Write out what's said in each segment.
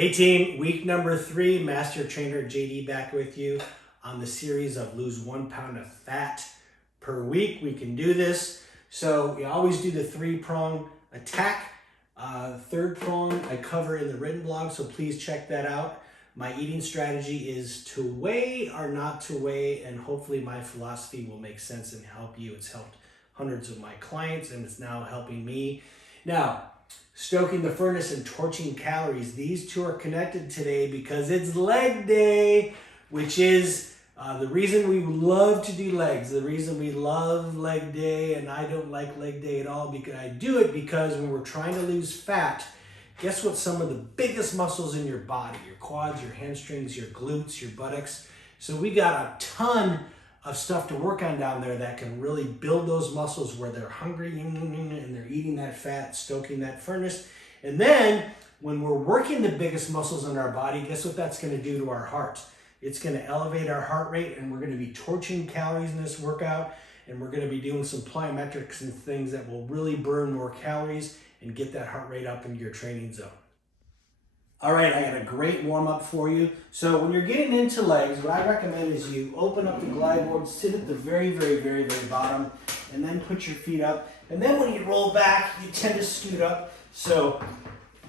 Hey team, week number 3, Master Trainer JD back with you on the series of lose 1 pound of fat per week. We can do this. So we always do the 3-prong attack. Third prong I cover in the written blog, so please check that out. My eating strategy is to weigh or not to weigh, and hopefully my philosophy will make sense and help you. It's helped hundreds of my clients and it's now helping me. Now, stoking the furnace and torching calories. These two are connected today because it's leg day, which is the reason we love to do legs. The reason we love leg day, and I don't like leg day at all, because I do it because when we're trying to lose fat, guess what some of the biggest muscles in your body, your quads, your hamstrings, your glutes, your buttocks. So we got a ton of stuff to work on down there that can really build those muscles where they're hungry and they're eating that fat, stoking that furnace. And then when we're working the biggest muscles in our body, guess what that's going to do to our heart? It's going to elevate our heart rate, and we're going to be torching calories in this workout, and we're going to be doing some plyometrics and things that will really burn more calories and get that heart rate up into your training zone. All right, I got a great warm-up for you. So when you're getting into legs, what I recommend is you open up the glide board, sit at the very bottom, and then put your feet up. And then when you roll back, you tend to scoot up. So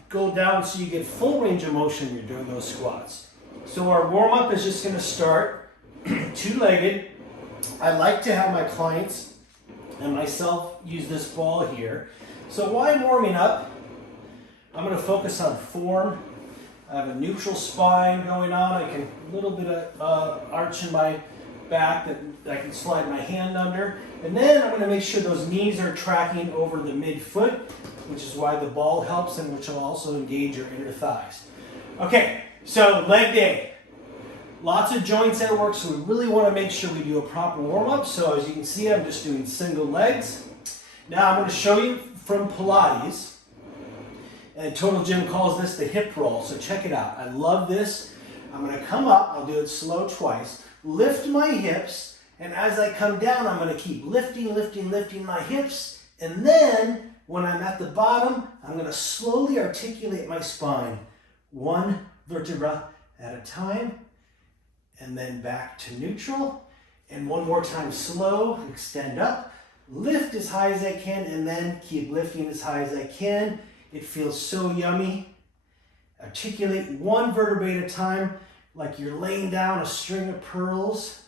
go down so you get full range of motion when you're doing those squats. So our warm-up is just gonna start two-legged. I like to have my clients and myself use this ball here. So while I'm warming up, I'm gonna focus on form. I have a neutral spine going on. I can a little bit of arch in my back that I can slide my hand under. And then I'm gonna make sure those knees are tracking over the midfoot, which is why the ball helps and which will also engage your inner thighs. Okay, so leg day. Lots of joints at work, so we really wanna make sure we do a proper warm-up. So as you can see, I'm just doing single legs. Now I'm gonna show you from Pilates. And Total Gym calls this the hip roll, so check it out. I love this. I'm gonna come up, I'll do it slow twice, lift my hips, and as I come down, I'm gonna keep lifting my hips, and then when I'm at the bottom, I'm gonna slowly articulate my spine, 1 vertebra at a time, and then back to neutral, and one more time slow, extend up, lift as high as I can, and then keep lifting as high as I can. It feels so yummy. Articulate 1 vertebrae at a time, like you're laying down a string of pearls.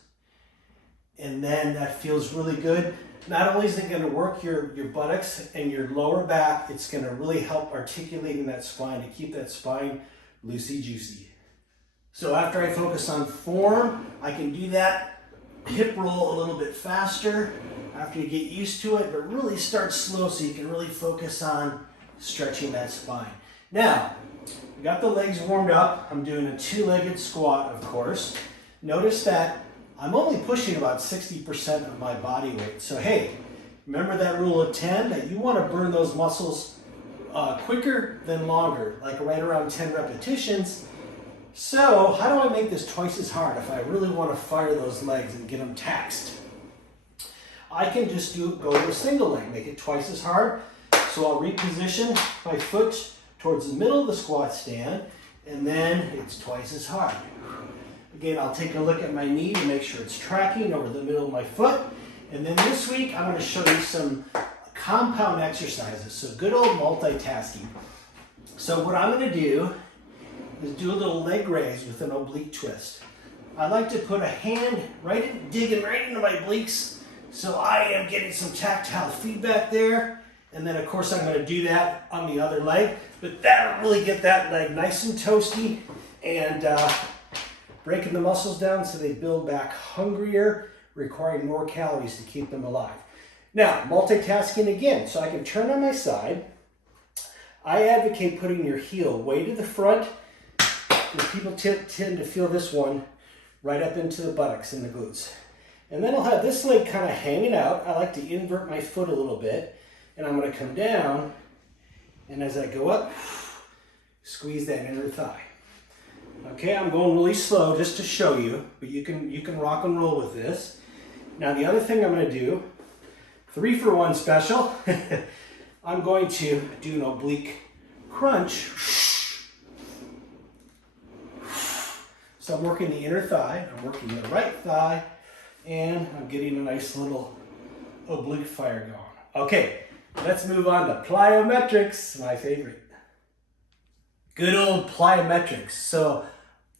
And then that feels really good. Not only is it gonna work your buttocks and your lower back, it's gonna really help articulating that spine to keep that spine loosey-juicy. So after I focus on form, I can do that hip roll a little bit faster after you get used to it, but really start slow so you can really focus on stretching that spine. Now, we got the legs warmed up. I'm doing a 2-legged squat, of course. Notice that I'm only pushing about 60% of my body weight. So hey, remember that rule of 10, that you want to burn those muscles quicker than longer, like right around 10 repetitions. So how do I make this twice as hard if I really want to fire those legs and get them taxed? I can just go to a single leg, make it twice as hard. So I'll reposition my foot towards the middle of the squat stand, and then it's twice as hard. Again, I'll take a look at my knee to make sure it's tracking over the middle of my foot. And then this week, I'm going to show you some compound exercises. So good old multitasking. So what I'm going to do is do a little leg raise with an oblique twist. I like to put a hand digging right into my obliques, so I am getting some tactile feedback there. And then of course I'm going to do that on the other leg, but that'll really get that leg nice and toasty and breaking the muscles down so they build back hungrier, requiring more calories to keep them alive. Now, multitasking again, so I can turn on my side. I advocate putting your heel way to the front, because people tend to feel this one right up into the buttocks and the glutes. And then I'll have this leg kind of hanging out. I like to invert my foot a little bit. And I'm going to come down, and as I go up, squeeze that inner thigh. Okay, I'm going really slow just to show you, but you can rock and roll with this. Now the other thing I'm going to do, 3-for-1 special, I'm going to do an oblique crunch So I'm working the inner thigh, I'm working the right thigh, and I'm getting a nice little oblique fire going. Okay, let's move on to plyometrics, my favorite. Good old plyometrics. So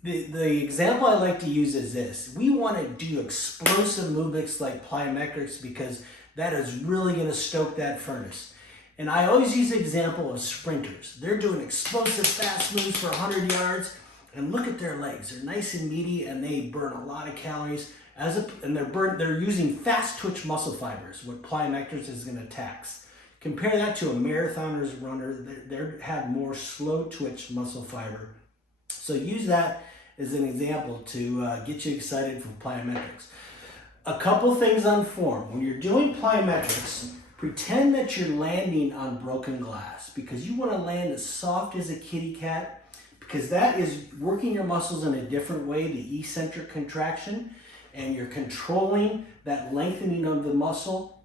the example I like to use is this. We want to do explosive movements like plyometrics because that is really going to stoke that furnace. And I always use the example of sprinters. They're doing explosive fast moves for 100 yards, and look at their legs. They're nice and meaty, and they burn a lot of calories. And they're using fast twitch muscle fibers, what plyometrics is going to tax. Compare that to a marathoner's runner. They have more slow twitch muscle fiber. So use that as an example to get you excited for plyometrics. A couple things on form. When you're doing plyometrics, pretend that you're landing on broken glass because you want to land as soft as a kitty cat because that is working your muscles in a different way, the eccentric contraction, and you're controlling that lengthening of the muscle,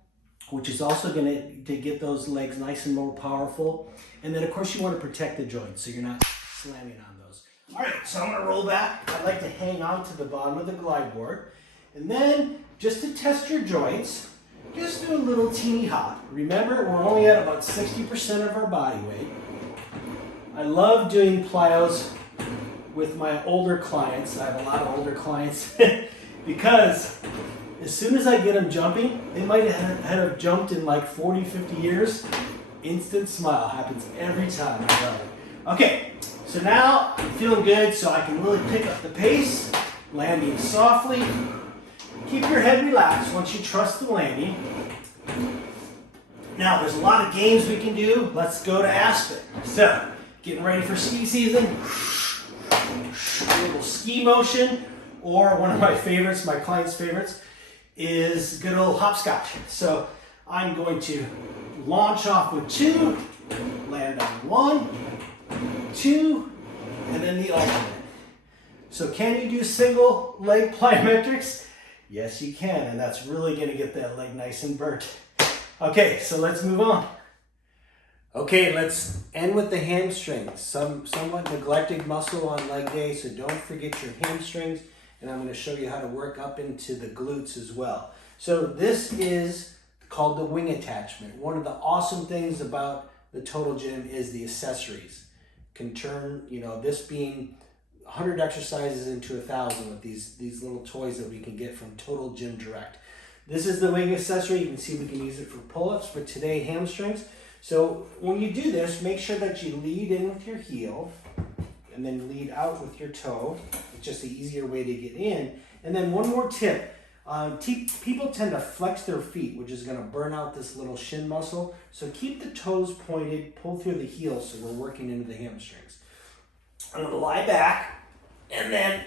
which is also going to get those legs nice and more powerful. And then of course you want to protect the joints so you're not slamming on those. All right, so I'm going to roll back. I like to hang on to the bottom of the glide board. And then just to test your joints, just do a little teeny hop. Remember, we're only at about 60% of our body weight. I love doing plyos with my older clients. I have a lot of older clients because as soon as I get them jumping, they might have jumped in like 40, 50 years. Instant smile happens every time. I love it. Okay, so now I'm feeling good, so I can really pick up the pace, landing softly. Keep your head relaxed once you trust the landing. Now, there's a lot of games we can do. Let's go to Aspen. So, getting ready for ski season. A little ski motion, or one of my favorites, my clients' favorites, is good old hopscotch. So, I'm going to launch off with 2, land on 1, 2, and then the alternate. So, can you do single leg plyometrics? Yes, you can, and that's really going to get that leg nice and burnt. Okay, so let's move on. Okay, let's end with the hamstrings. Somewhat neglected muscle on leg day, so don't forget your hamstrings, and I'm going to show you how to work up into the glutes as well. So this is called the wing attachment. One of the awesome things about the Total Gym is the accessories. Can turn, this being 100 exercises into 1,000 with these little toys that we can get from Total Gym Direct. This is the wing accessory. You can see we can use it for pull-ups, but today hamstrings. So when you do this, make sure that you lead in with your heel and then lead out with your toe. It's just the easier way to get in. And then one more tip. People tend to flex their feet, which is going to burn out this little shin muscle. So keep the toes pointed, pull through the heel so we're working into the hamstrings. I'm going to lie back. And then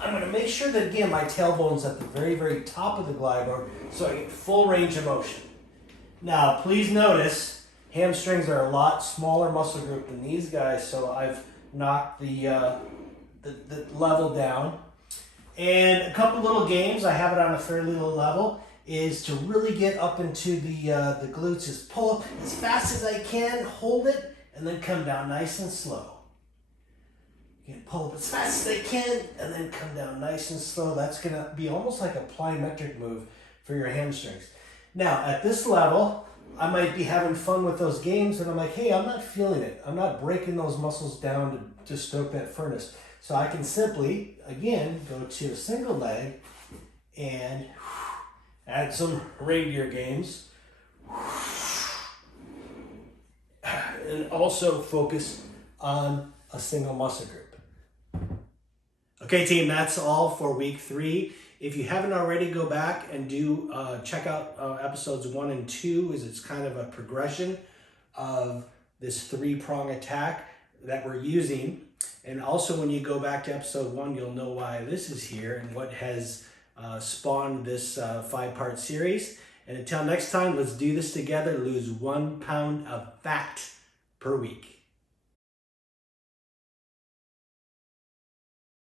I'm going to make sure that, again, my tailbone's at the very, very top of the glide board so I get full range of motion. Now, please notice, hamstrings are a lot smaller muscle group than these guys, so I've knocked the level down. And a couple little games, I have it on a fairly low level, is to really get up into the glutes, is pull up as fast as I can, hold it, and then come down nice and slow. You can pull up as fast as they can and then come down nice and slow. That's going to be almost like a plyometric move for your hamstrings. Now, at this level, I might be having fun with those games and I'm like, hey, I'm not feeling it. I'm not breaking those muscles down to stoke that furnace. So I can simply, again, go to a single leg and add some reindeer games. And also focus on a single muscle group. Okay, team, that's all for week 3. If you haven't already, go back and check out episodes 1 and 2, as it's kind of a progression of this 3-prong attack that we're using. And also when you go back to episode 1, you'll know why this is here and what has spawned this 5-part series. And until next time, let's do this together. Lose 1 pound of fat per week.